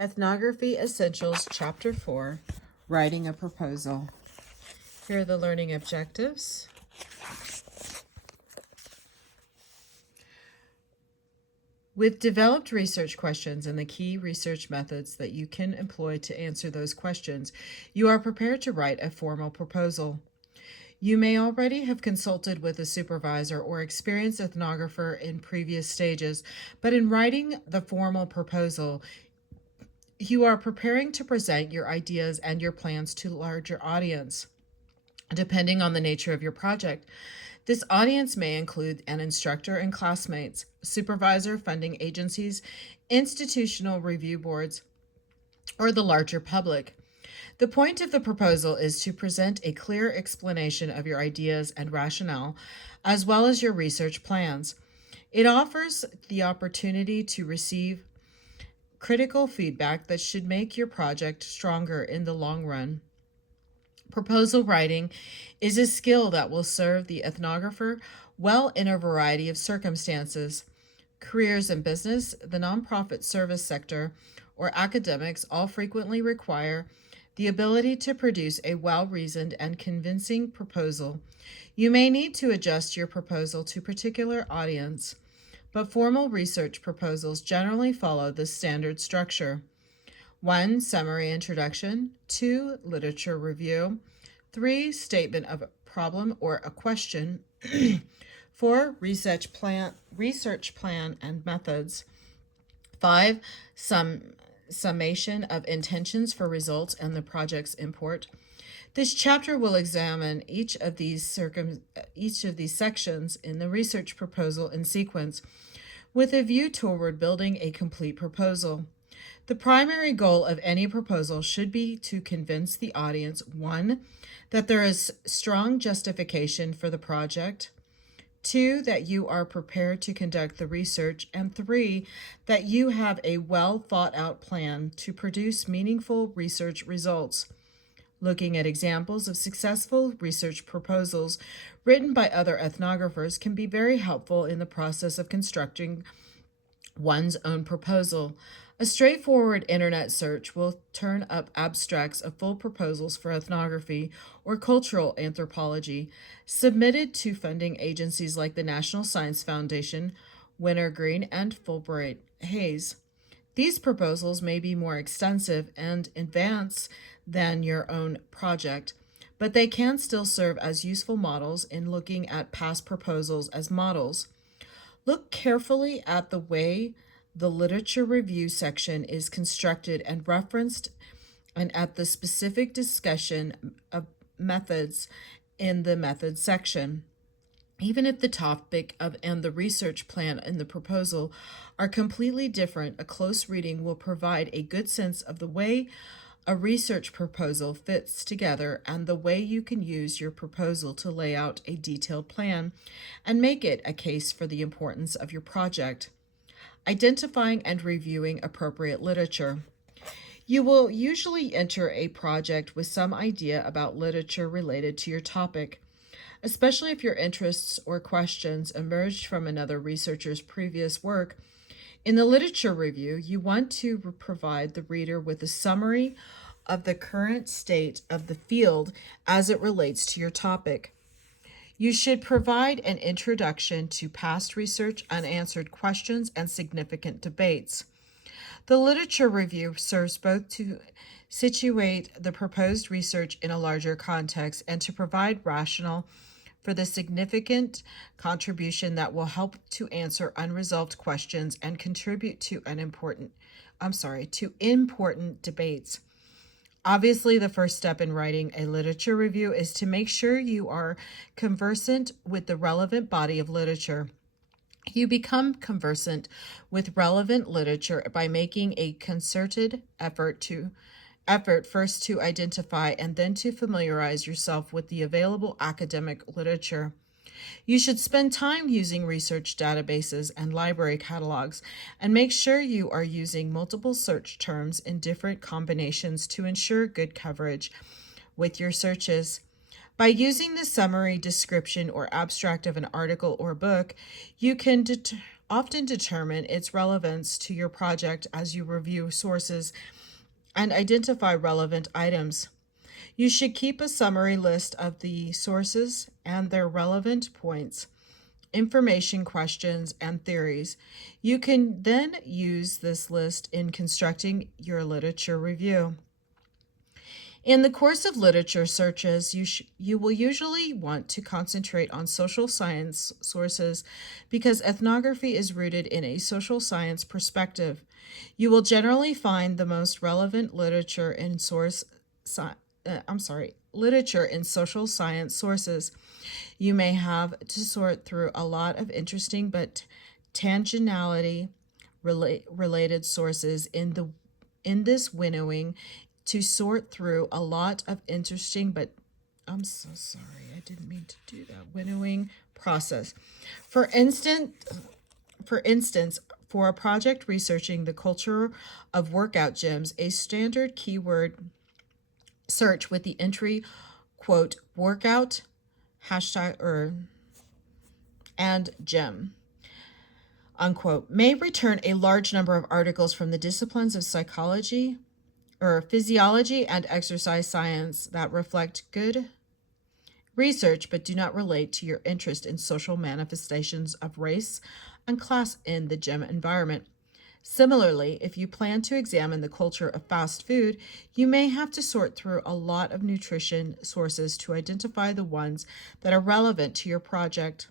Ethnography Essentials, Chapter 4, Writing a Proposal. Here are the learning objectives. With developed research questions and the key research methods that you can employ to answer those questions, you are prepared to write a formal proposal. You may already have consulted with a supervisor or experienced ethnographer in previous stages, but in writing the formal proposal, you are preparing to present your ideas and your plans to a larger audience, depending on the nature of your project. This audience may include an instructor and classmates, supervisor, funding agencies, institutional review boards, or the larger public. The point of the proposal is to present a clear explanation of your ideas and rationale, as well as your research plans. It offers the opportunity to receive critical feedback that should make your project stronger in the long run. Proposal writing is a skill that will serve the ethnographer well in a variety of circumstances. Careers in business, the nonprofit service sector, or academics all frequently require the ability to produce a well-reasoned and convincing proposal. You may need to adjust your proposal to a particular audience, but formal research proposals generally follow the standard structure. 1. Summary introduction. 2. Literature review. 3. Statement of a problem or a question. 4. Research plan and methods. 5. Summation of intentions for results and the project's import. This chapter will examine each of these sections in the research proposal in sequence, with a view toward building a complete proposal. The primary goal of any proposal should be to convince the audience: 1. That there is strong justification for the project; 2. That you are prepared to conduct the research; and 3. That you have a well thought out plan to produce meaningful research results. Looking at examples of successful research proposals written by other ethnographers can be very helpful in the process of constructing one's own proposal. A straightforward internet search will turn up abstracts of full proposals for ethnography or cultural anthropology submitted to funding agencies like the National Science Foundation, Wintergreen, and Fulbright Hays. These proposals may be more extensive and advanced than your own project, but they can still serve as useful models in looking at past proposals as models. Look carefully at the way the literature review section is constructed and referenced, and at the specific discussion of methods in the methods section. Even if the topic and the research plan in the proposal are completely different, a close reading will provide a good sense of the way a research proposal fits together and the way you can use your proposal to lay out a detailed plan and make it a case for the importance of your project. Identifying and reviewing appropriate literature. You will usually enter a project with some idea about literature related to your topic, especially if your interests or questions emerged from another researcher's previous work. In the literature review, you want to provide the reader with a summary of the current state of the field as it relates to your topic. You should provide an introduction to past research, unanswered questions, and significant debates. The literature review serves both to situate the proposed research in a larger context and to provide rationale for the significant contribution that will help to answer unresolved questions and contribute to important debates. Obviously, the first step in writing a literature review is to make sure you are conversant with the relevant body of literature. You become conversant with relevant literature by making a concerted effort first to identify and then to familiarize yourself with the available academic literature. You should spend time using research databases and library catalogs and make sure you are using multiple search terms in different combinations to ensure good coverage with your searches. By using the summary, description, or abstract of an article or book, you can often determine its relevance to your project as you review sources and identify relevant items. You should keep a summary list of the sources and their relevant points, information, questions, and theories. You can then use this list in constructing your literature review. In the course of literature searches, you will usually want to concentrate on social science sources because ethnography is rooted in a social science perspective. You will generally find the most relevant literature in social science sources. You may have to sort through a lot of interesting but tangentiality related sources in this winnowing to sort through a lot of interesting but I'm so sorry, I didn't mean to do that winnowing process. For instance, for a project researching the culture of workout gyms, a standard keyword search with the entry, quote, workout, and gym, unquote, may return a large number of articles from the disciplines of psychology or physiology and exercise science that reflect good research but do not relate to your interest in social manifestations of race and class in the gym environment. Similarly, if you plan to examine the culture of fast food, you may have to sort through a lot of nutrition sources to identify the ones that are relevant to your project,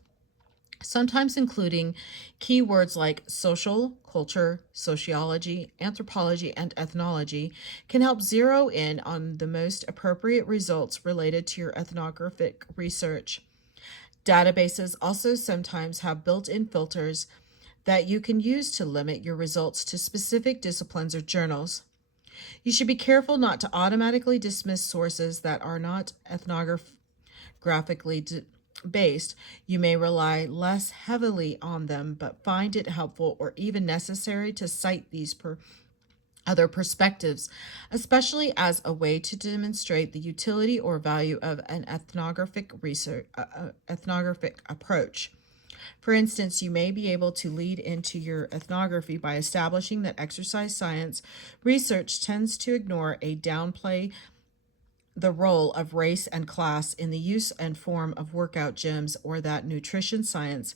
sometimes including keywords like social, culture, sociology, anthropology, and ethnology can help zero in on the most appropriate results related to your ethnographic research. Databases also sometimes have built-in filters that you can use to limit your results to specific disciplines or journals. You should be careful not to automatically dismiss sources that are not ethnographically based. You may rely less heavily on them, but find it helpful or even necessary to cite these other perspectives, especially as a way to demonstrate the utility or value of an ethnographic approach. For instance, you may be able to lead into your ethnography by establishing that exercise science research tends to ignore and downplay the role of race and class in the use and form of workout gyms, or that nutrition science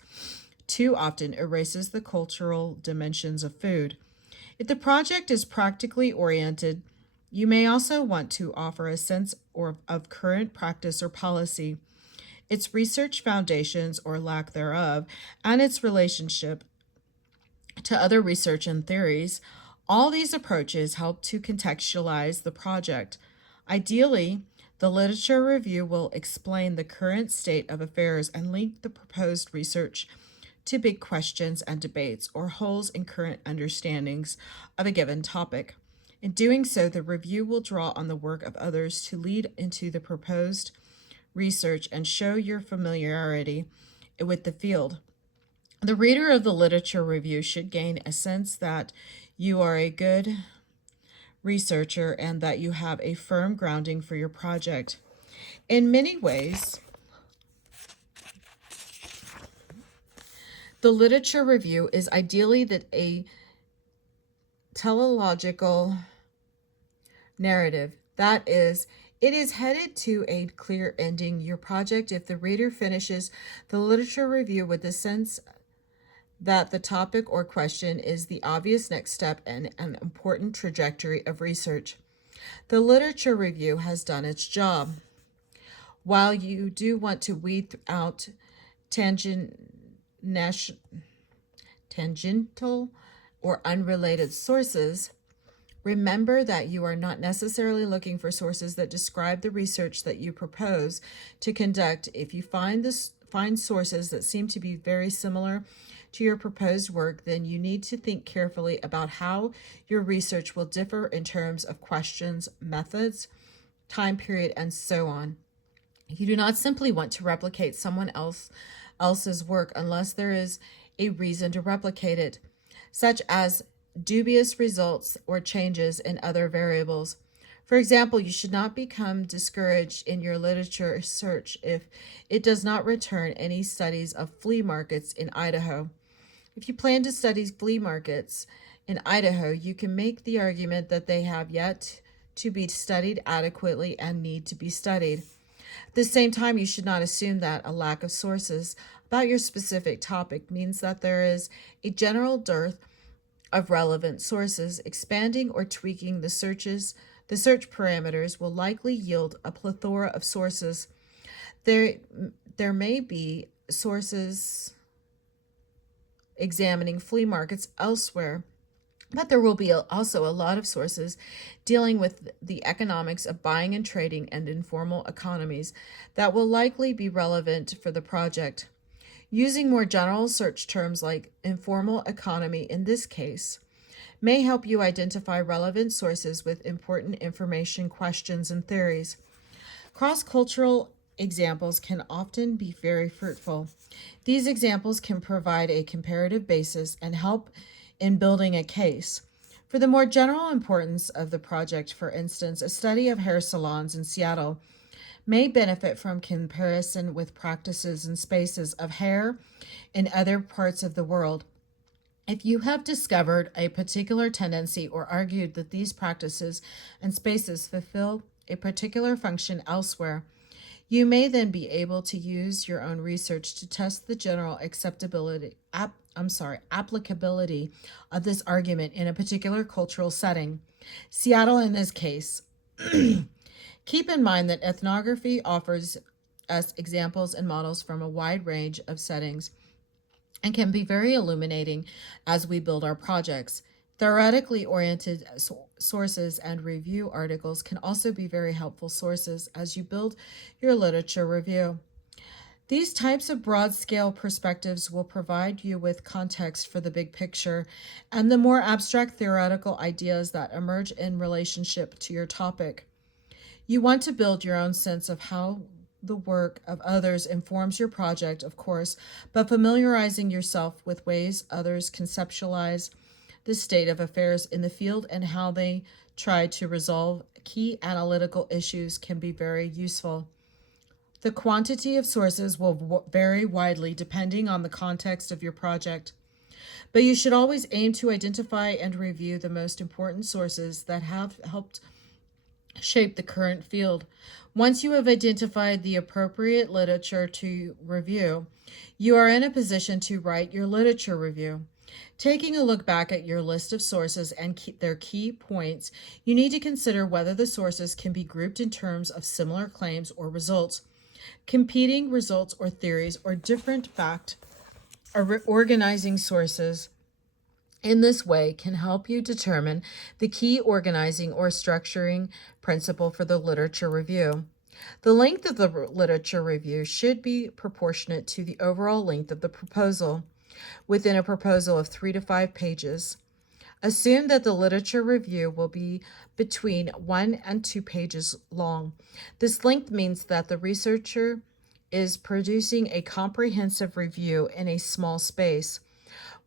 too often erases the cultural dimensions of food. If the project is practically oriented, you may also want to offer a sense of current practice or policy, its research foundations or lack thereof, and its relationship to other research and theories. All these approaches help to contextualize the project. Ideally, the literature review will explain the current state of affairs and link the proposed research to big questions and debates or holes in current understandings of a given topic. In doing so, the review will draw on the work of others to lead into the proposed research and show your familiarity with the field. The reader of the literature review should gain a sense that you are a good researcher and that you have a firm grounding for your project. In many ways, the literature review is ideally that a teleological narrative. That is, it is headed to a clear ending. Your project, if the reader finishes the literature review with the sense that the topic or question is the obvious next step in an important trajectory of research, the literature review has done its job. While you do want to weed out tangential or unrelated sources, remember that you are not necessarily looking for sources that describe the research that you propose to conduct. If you find sources that seem to be very similar to your proposed work, then you need to think carefully about how your research will differ in terms of questions, methods, time period, and so on. You do not simply want to replicate someone else's work unless there is a reason to replicate it, such as dubious results or changes in other variables. For example, you should not become discouraged in your literature search if it does not return any studies of flea markets in Idaho. If you plan to study flea markets in Idaho, you can make the argument that they have yet to be studied adequately and need to be studied. At the same time, you should not assume that a lack of sources about your specific topic means that there is a general dearth of relevant sources. Expanding or tweaking the search parameters will likely yield a plethora of sources. There may be sources examining flea markets elsewhere, but there will be also a lot of sources dealing with the economics of buying and trading and informal economies that will likely be relevant for the project. Using more general search terms like informal economy in this case may help you identify relevant sources with important information, questions, and theories. Cross-cultural examples can often be very fruitful. These examples can provide a comparative basis and help in building a case. For the more general importance of the project, for instance, a study of hair salons in Seattle may benefit from comparison with practices and spaces of hair in other parts of the world. If you have discovered a particular tendency or argued that these practices and spaces fulfill a particular function elsewhere, you may then be able to use your own research to test the general applicability of this argument in a particular cultural setting. Seattle in this case. Keep in mind that ethnography offers us examples and models from a wide range of settings and can be very illuminating as we build our projects. Theoretically oriented sources and review articles can also be very helpful sources as you build your literature review. These types of broad-scale perspectives will provide you with context for the big picture and the more abstract theoretical ideas that emerge in relationship to your topic. You want to build your own sense of how the work of others informs your project, of course, but familiarizing yourself with ways others conceptualize the state of affairs in the field and how they try to resolve key analytical issues can be very useful. The quantity of sources will vary widely depending on the context of your project, but you should always aim to identify and review the most important sources that have helped shape the current field. Once you have identified the appropriate literature to review, you are in a position to write your literature review. Taking a look back at your list of sources and their key points, you need to consider whether the sources can be grouped in terms of similar claims or results, competing results or theories, or different fact or organizing sources. In this way can help you determine the key organizing or structuring principle for the literature review. The length of the literature review should be proportionate to the overall length of the proposal. Within a proposal of 3 to 5 pages, assume that the literature review will be between 1 and 2 pages long. This length means that the researcher is producing a comprehensive review in a small space,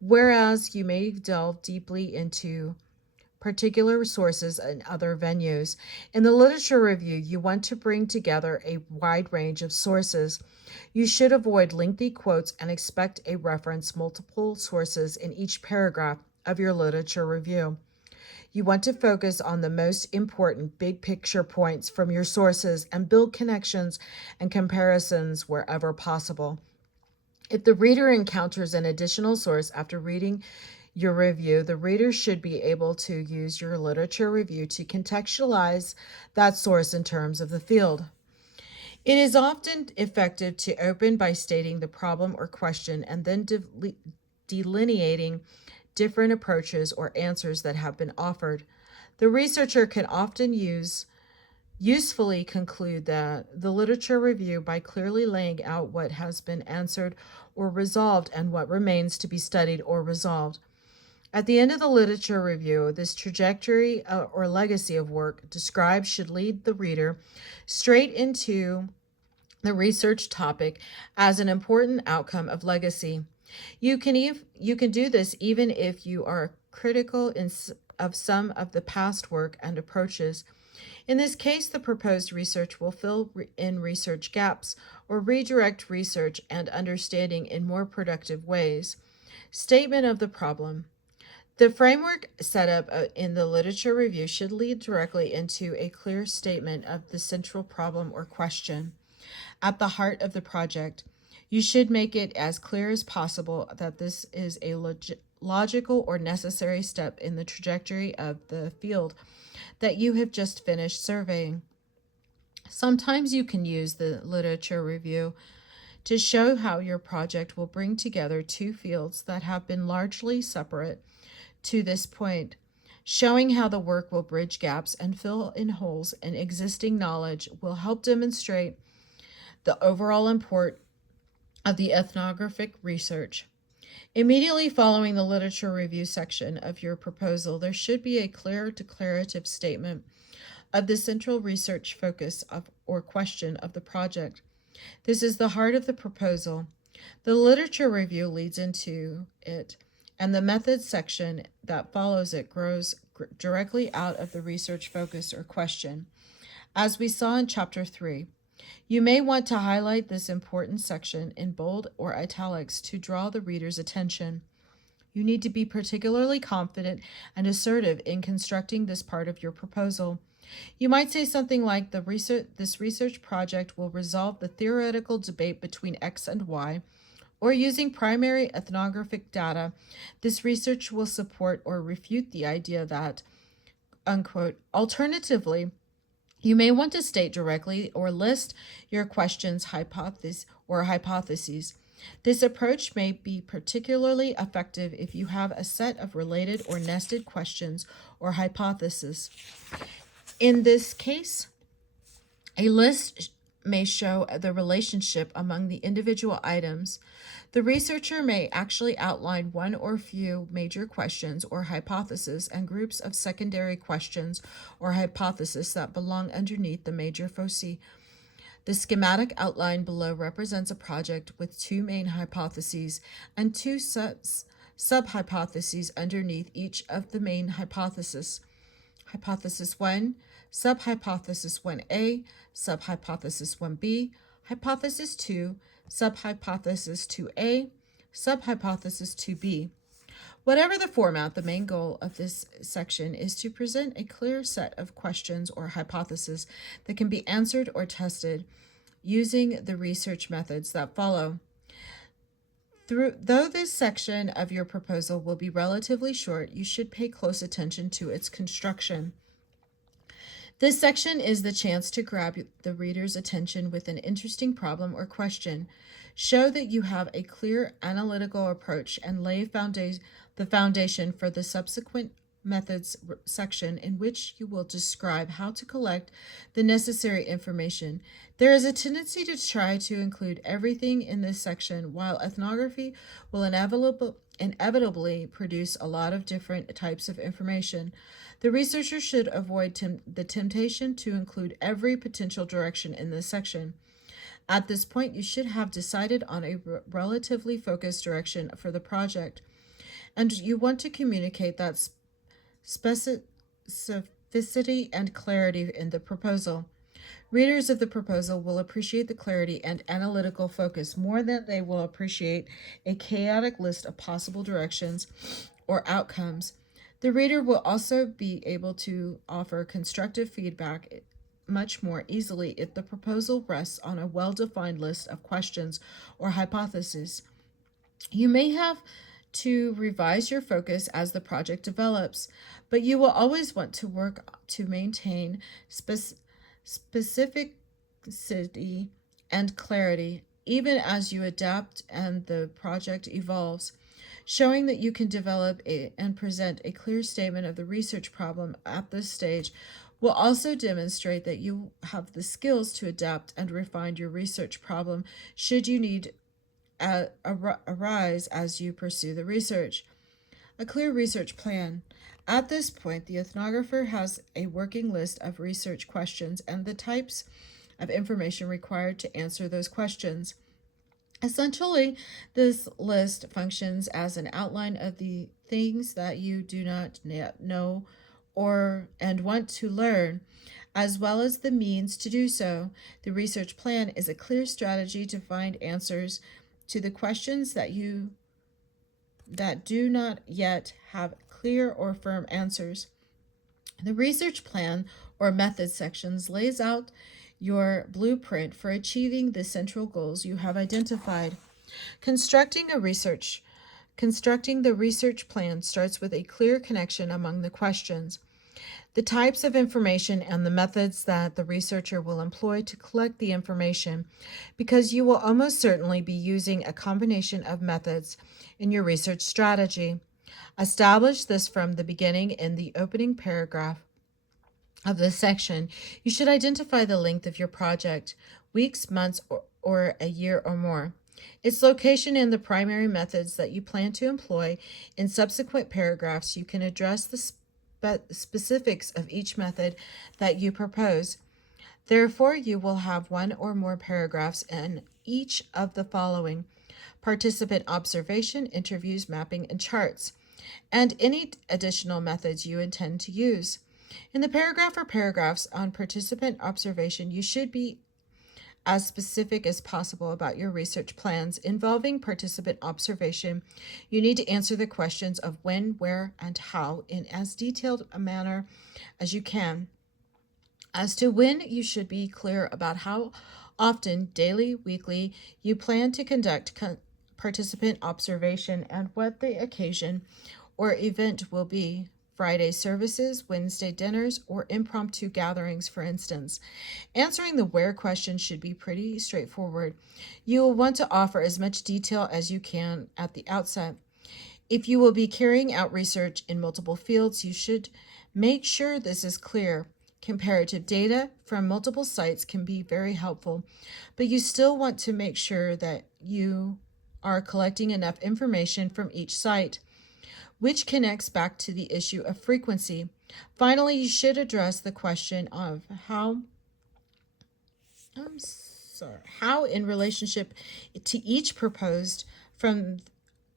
whereas you may delve deeply into particular sources and other venues. In the literature review, you want to bring together a wide range of sources. You should avoid lengthy quotes and expect a reference multiple sources in each paragraph of your literature review. You want to focus on the most important big picture points from your sources and build connections and comparisons wherever possible. If the reader encounters an additional source after reading your review, the reader should be able to use your literature review to contextualize that source in terms of the field. It is often effective to open by stating the problem or question and then delineating different approaches or answers that have been offered. The researcher can often usefully conclude that the literature review by clearly laying out what has been answered or resolved and what remains to be studied or resolved. At the end of the literature review, this trajectory or legacy of work described should lead the reader straight into the research topic as an important outcome of legacy. You can do this even if you are critical of some of the past work and approaches. In this case, the proposed research will fill in research gaps or redirect research and understanding in more productive ways. Statement of the problem. The framework set up in the literature review should lead directly into a clear statement of the central problem or question at the heart of the project. You should make it as clear as possible that this is a logical or necessary step in the trajectory of the field that you have just finished surveying. Sometimes you can use the literature review to show how your project will bring together two fields that have been largely separate to this point, showing how the work will bridge gaps and fill in holes in existing knowledge will help demonstrate the overall import of the ethnographic research. Immediately following the literature review section of your proposal, there should be a clear declarative statement of the central research focus of or question of the project. This is the heart of the proposal. The literature review leads into it, and the methods section that follows it grows directly out of the research focus or question. As we saw in Chapter 3, you may want to highlight this important section in bold or italics to draw the reader's attention. You need to be particularly confident and assertive in constructing this part of your proposal. You might say something like, this research project will resolve the theoretical debate between X and Y, or using primary ethnographic data, this research will support or refute the idea that, unquote. Alternatively, you may want to state directly or list your question's hypotheses. This approach may be particularly effective if you have a set of related or nested questions or hypotheses. In this case, a list may show the relationship among the individual items. The researcher may actually outline one or few major questions or hypotheses and groups of secondary questions or hypotheses that belong underneath the major foci. The schematic outline below represents a project with two main hypotheses and two sub-hypotheses underneath each of the main hypotheses. Hypothesis 1, sub-hypothesis 1A, sub-hypothesis 1B, hypothesis 2, sub-hypothesis 2A, sub-hypothesis 2B. Whatever the format, the main goal of this section is to present a clear set of questions or hypotheses that can be answered or tested using the research methods that follow. Though this section of your proposal will be relatively short, you should pay close attention to its construction. This section is the chance to grab the reader's attention with an interesting problem or question. Show that you have a clear analytical approach and lay the foundation for the subsequent methods section in which you will describe how to collect the necessary information. There is a tendency to try to include everything in this section, while ethnography will inevitably produce a lot of different types of information. The researcher should avoid the temptation to include every potential direction in this section. At this point, you should have decided on a relatively focused direction for the project, and you want to communicate that specificity and clarity in the proposal. Readers of the proposal will appreciate the clarity and analytical focus more than they will appreciate a chaotic list of possible directions or outcomes. The reader will also be able to offer constructive feedback much more easily if the proposal rests on a well-defined list of questions or hypotheses. You may have to revise your focus as the project develops, but you will always want to work to maintain specificity and clarity even as you adapt and the project evolves. Showing that you can develop and present a clear statement of the research problem at this stage will also demonstrate that you have the skills to adapt and refine your research problem should you need arise as you pursue the research. A clear research plan. At this point, the ethnographer has a working list of research questions and the types of information required to answer those questions. Essentially, this list functions as an outline of the things that you do not know and want to learn, as well as the means to do so. The research plan is a clear strategy to find answers to the questions that you that do not yet have clear or firm answers. The research plan or method sections lays out your blueprint for achieving the central goals you have identified. Constructing a research Constructing the research plan starts with a clear connection among the questions, the types of information, and the methods that the researcher will employ to collect the information, because you will almost certainly be using a combination of methods in your research strategy. Establish this from the beginning in the opening paragraph of this section. You should identify the length of your project, weeks, months, or a year or more, its location, and the primary methods that you plan to employ. In subsequent paragraphs, you can address the specifics of each method that you propose. Therefore, you will have one or more paragraphs in each of the following: participant observation, interviews, mapping, and charts, and any additional methods you intend to use. In the paragraph or paragraphs on participant observation, you should be as specific as possible about your research plans involving participant observation. You need to answer the questions of when, where, and how in as detailed a manner as you can. As to when, you should be clear about how often, daily, weekly, you plan to conduct participant observation and what the occasion or event will be: Friday services, Wednesday dinners, or impromptu gatherings, for instance. Answering the where question should be pretty straightforward. You will want to offer as much detail as you can at the outset. If you will be carrying out research in multiple fields, you should make sure this is clear. Comparative data from multiple sites can be very helpful, but you still want to make sure that you are collecting enough information from each site, which connects back to the issue of frequency. Finally, you should address the question of how in relationship to each proposed from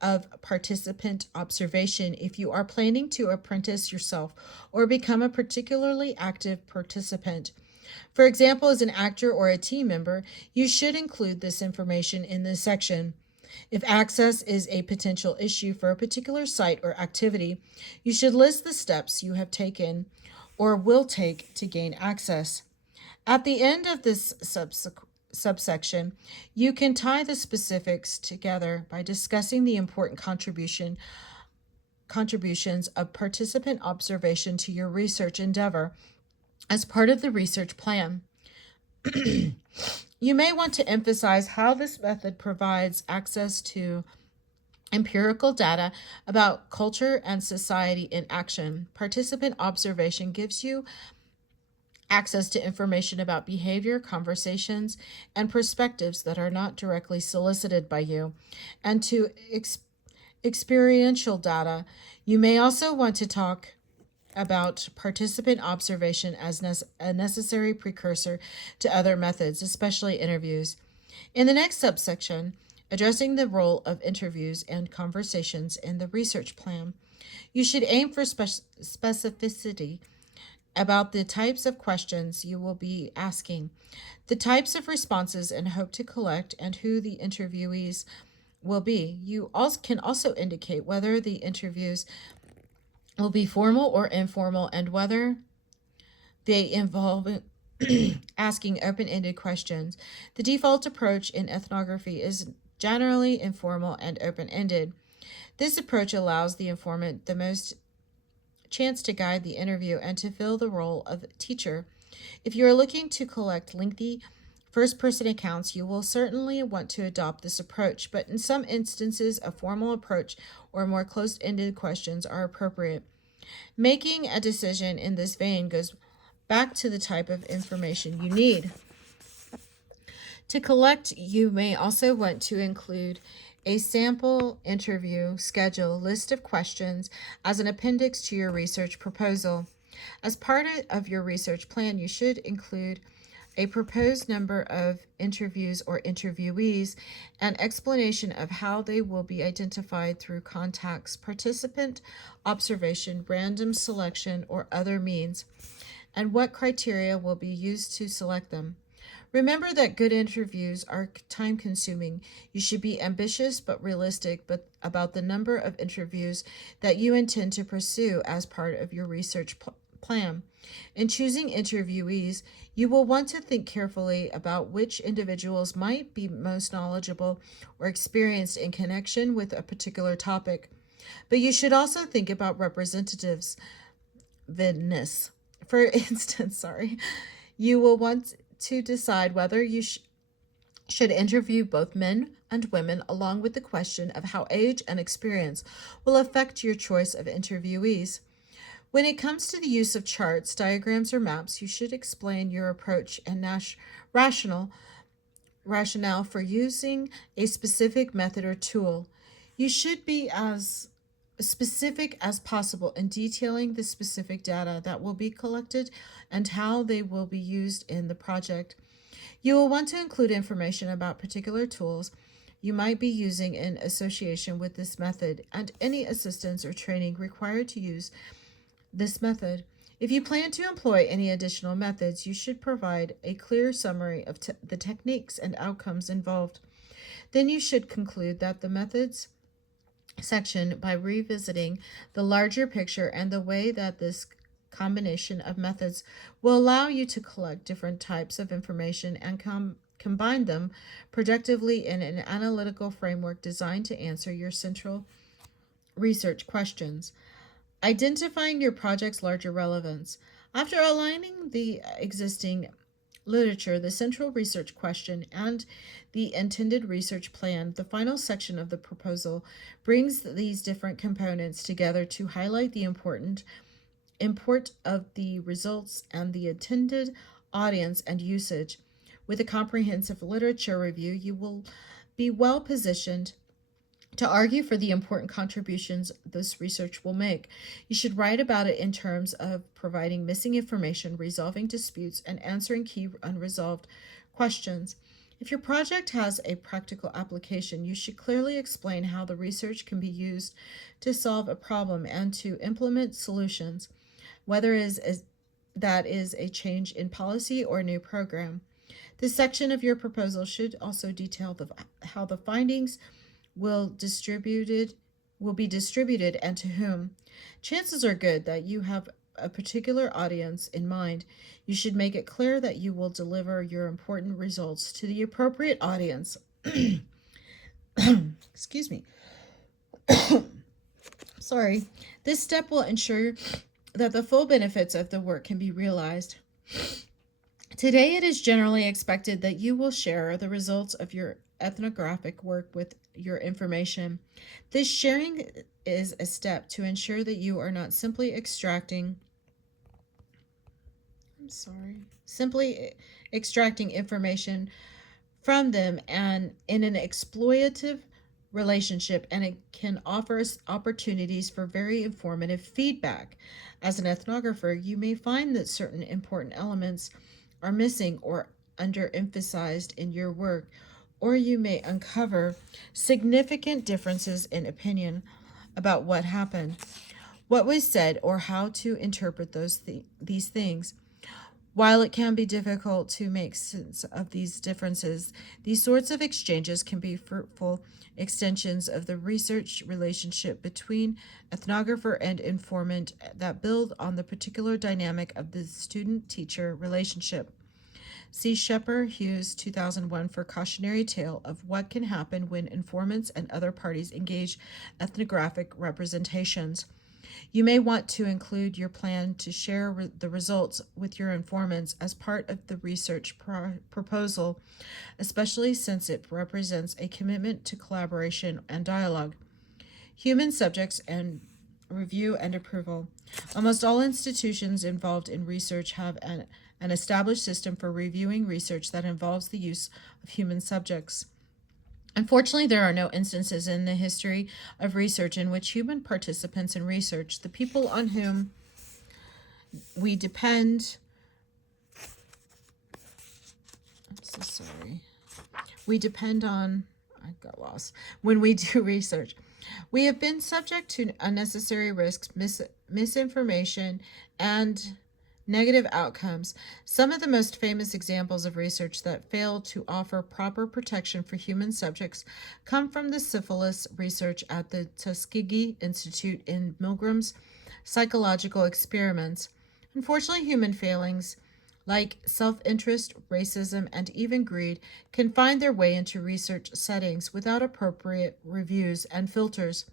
of participant observation. If you are planning to apprentice yourself or become a particularly active participant, for example, as an actor or a team member, you should include this information in this section. If access is a potential issue for a particular site or activity, you should list the steps you have taken or will take to gain access. At the end of this subsection, you can tie the specifics together by discussing the important contributions of participant observation to your research endeavor as part of the research plan. You may want to emphasize how this method provides access to empirical data about culture and society in action. Participant observation gives you access to information about behavior, conversations, and perspectives that are not directly solicited by you, and to experiential data. You may also want to talk about participant observation as a necessary precursor to other methods, especially interviews. In the next subsection, addressing the role of interviews and conversations in the research plan, you should aim for specificity about the types of questions you will be asking, the types of responses and hope to collect, and who the interviewees will be. You also can also indicate whether the interviews will be formal or informal, and whether they involve asking open-ended questions. The default approach in ethnography is generally informal and open-ended. This approach allows the informant the most chance to guide the interview and to fill the role of teacher. If you are looking to collect lengthy first-person accounts, you will certainly want to adopt this approach, but in some instances, a formal approach or more closed-ended questions are appropriate. Making a decision in this vein goes back to the type of information you need to collect. You may also want to include a sample interview schedule list of questions as an appendix to your research proposal. As part of your research plan, you should include a proposed number of interviews or interviewees, an explanation of how they will be identified through contacts, participant observation, random selection, or other means, and what criteria will be used to select them. Remember that good interviews are time-consuming. You should be ambitious but realistic about the number of interviews that you intend to pursue as part of your research plan. In choosing interviewees, you will want to think carefully about which individuals might be most knowledgeable or experienced in connection with a particular topic. But you should also think about representativeness. For instance, you will want to decide whether you should interview both men and women, along with the question of how age and experience will affect your choice of interviewees. When it comes to the use of charts, diagrams, or maps, you should explain your approach and rationale for using a specific method or tool. You should be as specific as possible in detailing the specific data that will be collected and how they will be used in the project. You will want to include information about particular tools you might be using in association with this method and any assistance or training required to use this method. If you plan to employ any additional methods, you should provide a clear summary of the techniques and outcomes involved. Then you should conclude that the methods section by revisiting the larger picture and the way that this combination of methods will allow you to collect different types of information and combine them productively in an analytical framework designed to answer your central research questions. Identifying your project's larger relevance. After aligning the existing literature, the central research question, and the intended research plan, the final section of the proposal brings these different components together to highlight the import of the results and the intended audience and usage. With a comprehensive literature review, you will be well positioned to argue for the important contributions this research will make. You should write about it in terms of providing missing information, resolving disputes, and answering key unresolved questions. If your project has a practical application, you should clearly explain how the research can be used to solve a problem and to implement solutions, whether that is a change in policy or a new program. This section of your proposal should also detail how the findings will be distributed and to whom. Chances are good that you have a particular audience in mind. You should make it clear that you will deliver your important results to the appropriate audience. Excuse me. Sorry. This step will ensure that the full benefits of the work can be realized. Today, it is generally expected that you will share the results of your ethnographic work with your information. This sharing is a step to ensure that you are not simply extracting information from them and in an exploitative relationship, and it can offer opportunities for very informative feedback. As an ethnographer, you may find that certain important elements are missing or underemphasized in your work, or you may uncover significant differences in opinion about what happened, what was said, or how to interpret these things. While it can be difficult to make sense of these differences, these sorts of exchanges can be fruitful extensions of the research relationship between ethnographer and informant that build on the particular dynamic of the student-teacher relationship. See Shepard Hughes 2001 for cautionary tale of what can happen when informants and other parties engage ethnographic representations. You may want to include your plan to share the results with your informants as part of the research proposal, especially since it represents a commitment to collaboration and dialogue. Human subjects and review and approval. Almost all institutions involved in research have an established system for reviewing research that involves the use of human subjects. Unfortunately, there are no instances in the history of research in which human participants in research, the people on whom we depend, I got lost, when we do research. We have been subject to unnecessary risks, misinformation, and Negative outcomes. Some of the most famous examples of research that failed to offer proper protection for human subjects come from the syphilis research at the Tuskegee Institute in Milgram's psychological experiments. Unfortunately, human failings like self interest, racism, and even greed can find their way into research settings without appropriate reviews and filters.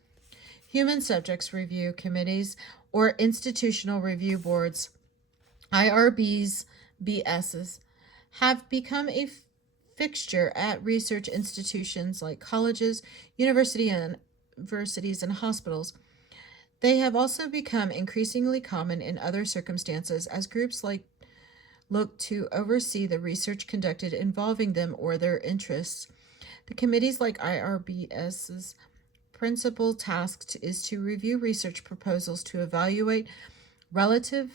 Human subjects review committees or institutional review boards IRBs, BSs, have become a fixture at research institutions like colleges, universities, and hospitals. They have also become increasingly common in other circumstances as groups look to oversee the research conducted involving them or their interests. The committees like IRBS's principal task is to review research proposals to evaluate relative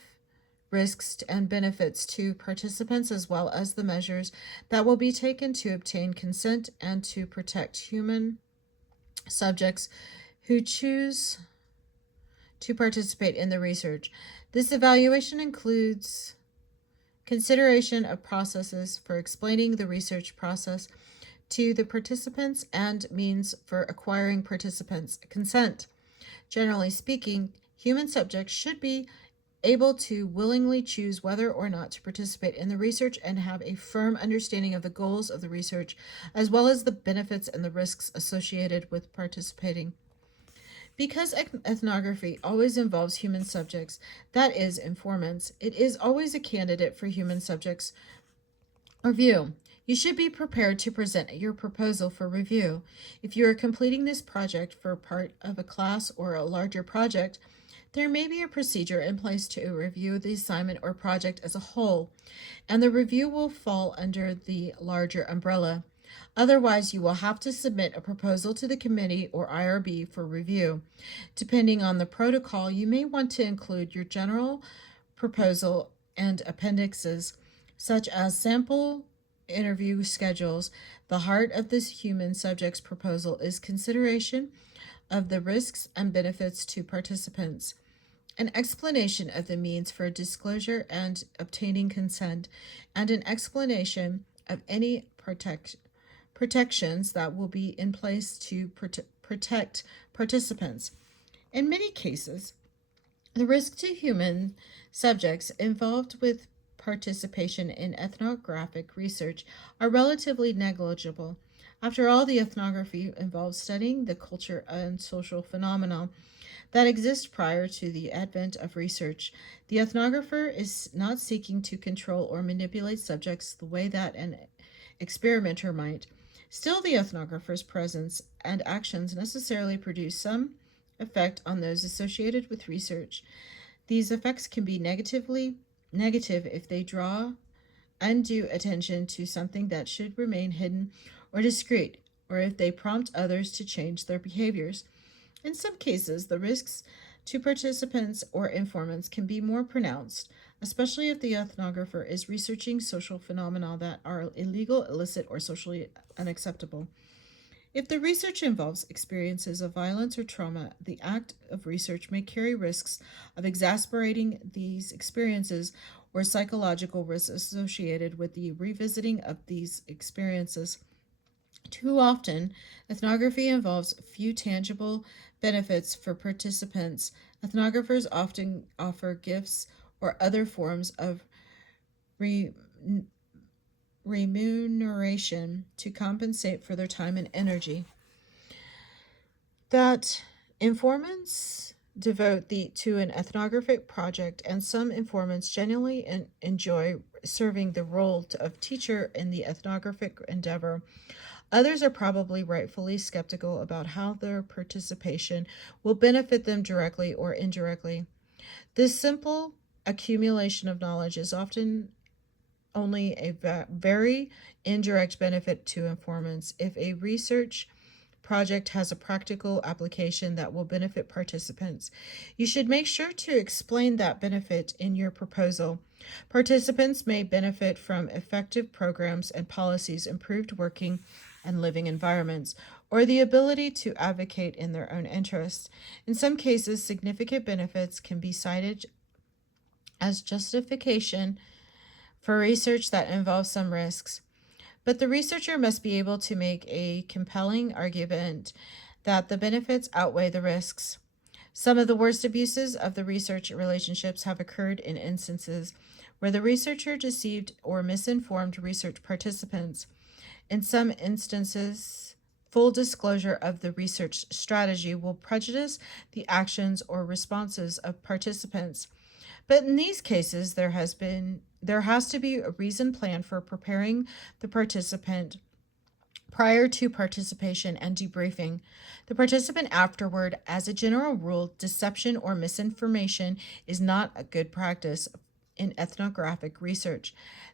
risks and benefits to participants as well as the measures that will be taken to obtain consent and to protect human subjects who choose to participate in the research. This evaluation includes consideration of processes for explaining the research process to the participants and means for acquiring participants' consent. Generally speaking, human subjects should be able to willingly choose whether or not to participate in the research and have a firm understanding of the goals of the research, as well as the benefits and the risks associated with participating. Because ethnography always involves human subjects, that is, informants, it is always a candidate for human subjects review. You should be prepared to present your proposal for review. If you are completing this project for part of a class or a larger project, there may be a procedure in place to review the assignment or project as a whole, and the review will fall under the larger umbrella. Otherwise, you will have to submit a proposal to the committee or IRB for review. Depending on the protocol, you may want to include your general proposal and appendixes, such as sample interview schedules. The heart of this human subject's proposal is consideration of the risks and benefits to participants, an explanation of the means for disclosure and obtaining consent, and an explanation of any protections that will be in place to protect participants. In many cases, the risk to human subjects involved with participation in ethnographic research are relatively negligible. After all, the ethnography involves studying the culture and social phenomena that exist prior to the advent of research. The ethnographer is not seeking to control or manipulate subjects the way that an experimenter might. Still, the ethnographer's presence and actions necessarily produce some effect on those associated with research. These effects can be negative if they draw undue attention to something that should remain hidden or discreet, or if they prompt others to change their behaviors. In some cases, the risks to participants or informants can be more pronounced, especially if the ethnographer is researching social phenomena that are illegal, illicit, or socially unacceptable. If the research involves experiences of violence or trauma, the act of research may carry risks of exacerbating these experiences or psychological risks associated with the revisiting of these experiences. Too often, ethnography involves few tangible benefits for participants. Ethnographers often offer gifts or other forms of remuneration to compensate for their time and energy that informants devote to an ethnographic project, and some informants genuinely enjoy serving the role of teacher in the ethnographic endeavor. Others are probably rightfully skeptical about how their participation will benefit them directly or indirectly. This simple accumulation of knowledge is often only a very indirect benefit to informants. If a research project has a practical application that will benefit participants, you should make sure to explain that benefit in your proposal. Participants may benefit from effective programs and policies, improved working and living environments, or the ability to advocate in their own interests. In some cases, significant benefits can be cited as justification for research that involves some risks. But the researcher must be able to make a compelling argument that the benefits outweigh the risks. Some of the worst abuses of the research relationships have occurred in instances where the researcher deceived or misinformed research participants. In some instances, full disclosure of the research strategy will prejudice the actions or responses of participants. But in these cases, there has to be a reasoned plan for preparing the participant prior to participation and debriefing. The participant afterward. As a general rule, deception or misinformation is not a good practice in ethnographic research.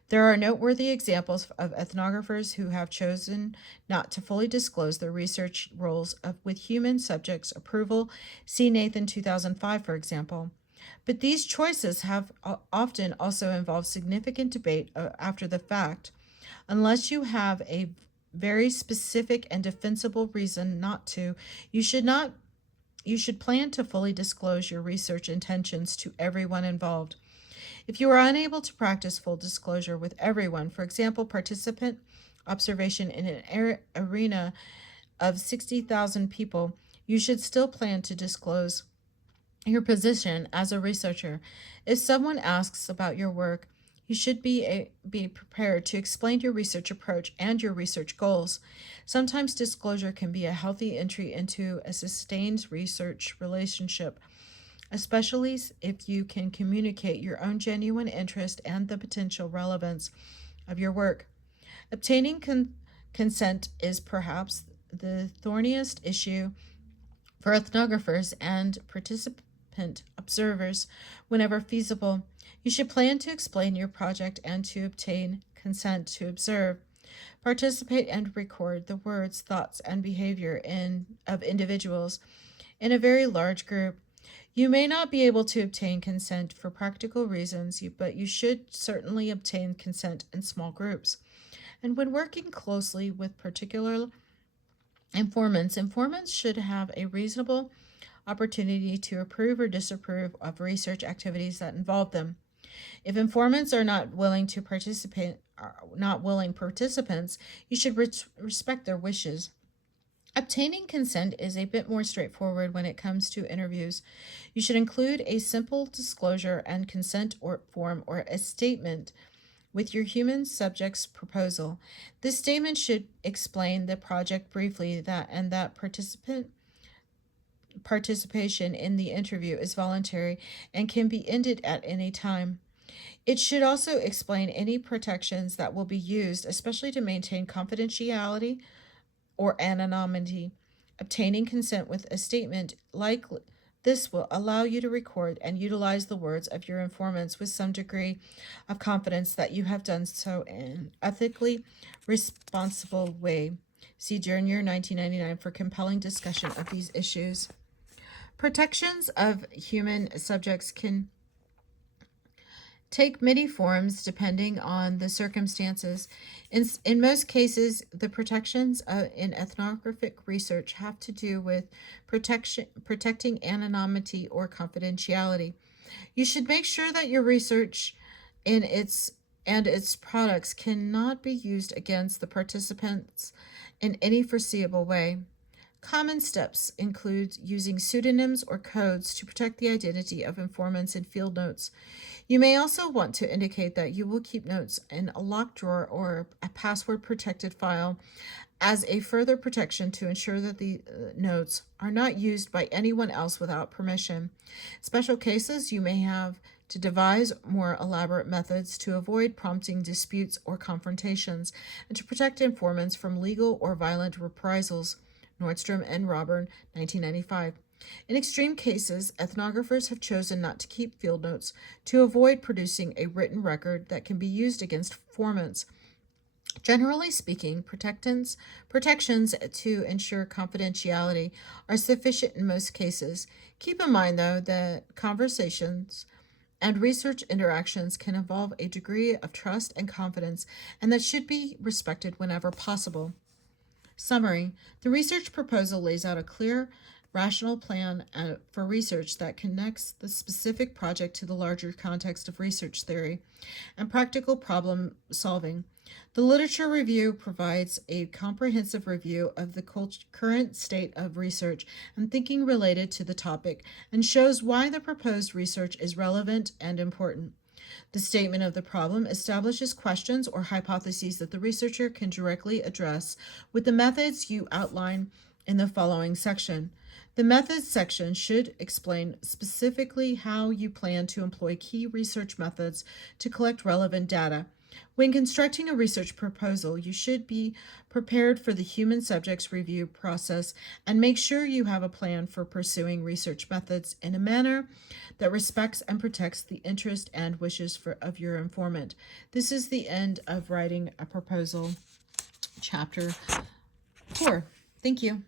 There are noteworthy examples of ethnographers who have chosen not to fully disclose their research roles with human subjects' approval. See Nathan 2005, for example. But these choices have often also involved significant debate after the fact. Unless you have a very specific and defensible reason not to, you should not you should plan to fully disclose your research intentions to everyone involved. If you are unable to practice full disclosure with everyone, for example, participant observation in an arena of 60,000 people, you should still plan to disclose your position as a researcher. If someone asks about your work, you should be prepared to explain your research approach and your research goals. Sometimes disclosure can be a healthy entry into a sustained research relationship, especially if you can communicate your own genuine interest and the potential relevance of your work. Obtaining consent is perhaps the thorniest issue for ethnographers and participant observers whenever feasible. You should plan to explain your project and to obtain consent to observe, participate, and record the words, thoughts, and behavior of individuals in a very large group. You may not be able to obtain consent for practical reasons, but you should certainly obtain consent in small groups. And when working closely with particular informants should have a reasonable opportunity to approve or disapprove of research activities that involve them. If informants are not willing participants, you should respect their wishes. Obtaining consent is a bit more straightforward when it comes to interviews. You should include a simple disclosure and consent form or a statement with your human subject's proposal. This statement should explain the project briefly that participation in the interview is voluntary and can be ended at any time. It should also explain any protections that will be used, especially to maintain confidentiality or anonymity. Obtaining consent with a statement like this will allow you to record and utilize the words of your informants with some degree of confidence that you have done so in an ethically responsible way. See Junior 1999 for compelling discussion of these issues. Protections of human subjects can take many forms depending on the circumstances. In most cases, the protections in ethnographic research have to do with protecting anonymity or confidentiality. You should make sure that your research and its products cannot be used against the participants in any foreseeable way. Common steps include using pseudonyms or codes to protect the identity of informants in field notes. You may also want to indicate that you will keep notes in a locked drawer or a password-protected file as a further protection to ensure that the notes are not used by anyone else without permission. In special cases, you may have to devise more elaborate methods to avoid prompting disputes or confrontations and to protect informants from legal or violent reprisals. Nordstrom and Robert, 1995. In extreme cases, ethnographers have chosen not to keep field notes to avoid producing a written record that can be used against informants. Generally speaking, protections to ensure confidentiality are sufficient in most cases. Keep in mind, though, that conversations and research interactions can involve a degree of trust and confidence, and that should be respected whenever possible. Summary: the research proposal lays out a clear rational plan for research that connects the specific project to the larger context of research theory, and practical problem solving. The literature review provides a comprehensive review of the current state of research and thinking related to the topic, and shows why the proposed research is relevant and important. The statement of the problem establishes questions or hypotheses that the researcher can directly address with the methods you outline in the following section. The methods section should explain specifically how you plan to employ key research methods to collect relevant data. When constructing a research proposal, you should be prepared for the human subjects review process and make sure you have a plan for pursuing research methods in a manner that respects and protects the interest and wishes of your informant. This is the end of writing a proposal, chapter 4. Thank you.